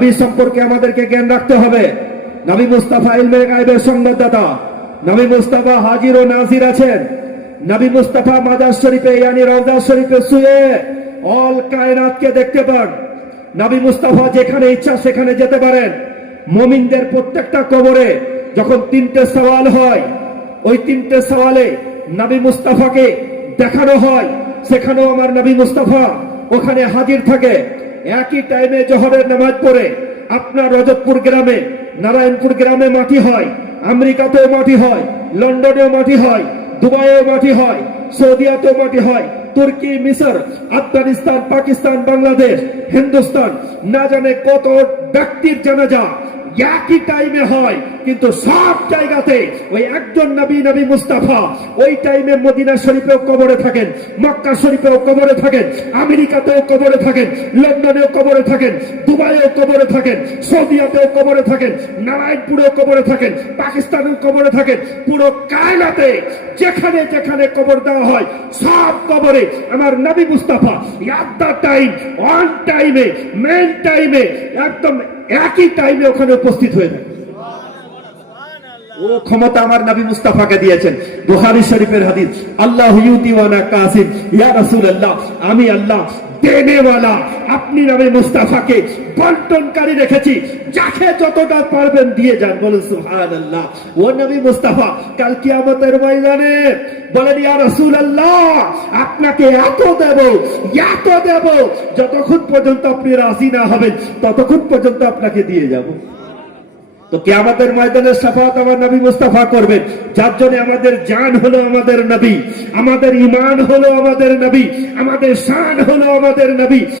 নবী সম্পর্কে আমাদেরকে জ্ঞান রাখতে হবে। নবী মুস্তাফা ইলমে গায়বের সংবাদদাতা, নবী মুস্তাফা হাজির ও নাজির আছেন। নবী মুস্তাফা মাজার শরীফে ইয়ানি রওজা শরীফে শুয়ে অল কায়নাতকে দেখতে পান। নবী মুস্তাফা যেখানে ইচ্ছা সেখানে যেতে পারেন। মুমিনদের প্রত্যেকটা কবরে যখন তিনটে সওয়াল হয়, ওই তিনটে সওয়ালে নবী মুস্তাফাকে দেখানো হয়, সেখানেও আমার নবী মুস্তাফা ওখানে হাজির থাকে। একই টাইমে জোহরের নামাজ পড়ে আপনার রজতপুর গ্রামে, নারায়ণপুর গ্রামে মাটি হয়, আমেরিকাতেও মাটি হয়, লন্ডনেও মাটি হয়, দুবাইয়েও মাটি হয়, সৌদিয়াতেও মাটি হয়, তুর্কি, মিশর, আফগানিস্তান, পাকিস্তান, বাংলাদেশ, হিন্দুস্তান, না জানে কত ব্যক্তির জানাজা একই টাইমে হয়। কিন্তু সব জায়গাতে ওই একজন নবী, নবী মুস্তাফা ওই টাইমে মদিনা শরীফেও কবরে থাকেন, মক্কা শরীফেও কবরে থাকেন, আমেরিকাতেও কবরে থাকেন, লন্ডনেও কবরে থাকেন, দুবাইয়েও কবরে থাকেন, সৌদিয়াতেও কবরে থাকেন, নারায়ণপুরেও কবরে থাকেন, পাকিস্তানেও কবরে থাকেন। পুরো কায়নাতে যেখানে যেখানে কবর দেওয়া হয় সব কবরে আমার নবী Mustafa at the time, on টাইমে, মেন টাইমে, একদম একই টাইমে ওখানে উপস্থিত হয়ে থাকে। ও ক্ষমতা আমার নবী মুস্তাফাকে দিয়েছেন। বুখারী শরীফের হাদিস, আল্লাহু ইউতি ওয়া আনা কাসিম, ইয়া রাসূলুল্লাহ, আমি আল্লাহ দেনেওয়ালা, আপনি নবী মুস্তাফাকে বন্টনকারী রেখেছি, যাকে যতটা পারবেন দিয়ে যান। বলেন সুবহানাল্লাহ। ও নবী মুস্তাফা কাল কিয়ামতের ময়দানে বলেন, ইয়া রাসূলুল্লাহ, আপনাকে এত দেব যতক্ষণ পর্যন্ত আপনি রাজি না হবেন ততক্ষণ পর্যন্ত আপনাকে দিয়ে যাব। তো কিয়ামতের ময়দানের শাফাআত আমার নবী মুস্তাফা করবেন, যার জন্য আমাদের জান হলো আমাদের নবী, আমাদের ঈমান হলো আমাদের নবী, আমাদের শান হলো আমাদের নবী।